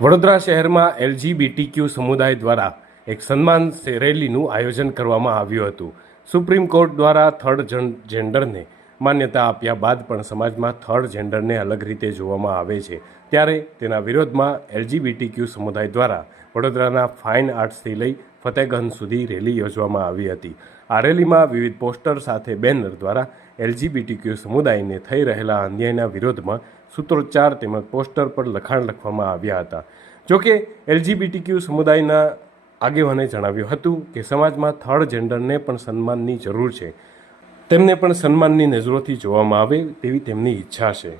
વડોદરા શહેરમાં LGBTQ સમુદાય દ્વારા એક સન્માન રેલીનું આયોજન કરવામાં આવ્યું હતું. સુપ્રીમ કોર્ટ દ્વારા થર્ડ જેન્ડરને માન્યતા આપ્યા બાદ પણ સમાજમાં થર્ડ જેન્ડરને અલગ રીતે જોવામાં આવે છે, ત્યારે તેના વિરોધમાં LGBTQ સમુદાય દ્વારા વડોદરાના ફાઇન આર્ટ્સથી લઈ ફતેહગંજ સુધી રેલી યોજવામાં આવી હતી. આ રેલીમાં વિવિધ પોસ્ટર સાથે બેનર દ્વારા LGBTQ સમુદાયને થઈ રહેલા અન્યાયના વિરોધમાં સૂત્રોચ્ચાર તેમજ પોસ્ટર પર લખાણ લખવામાં આવ્યા હતા. જોકે LGBTQ સમુદાયના આગેવાને જણાવ્યું હતું કે સમાજમાં થર્ડ જેન્ડરને પણ સન્માનની જરૂર છે, તેમને પણ સન્માનની નજરોથી જોવામાં આવે તેવી તેમની ઈચ્છા છે.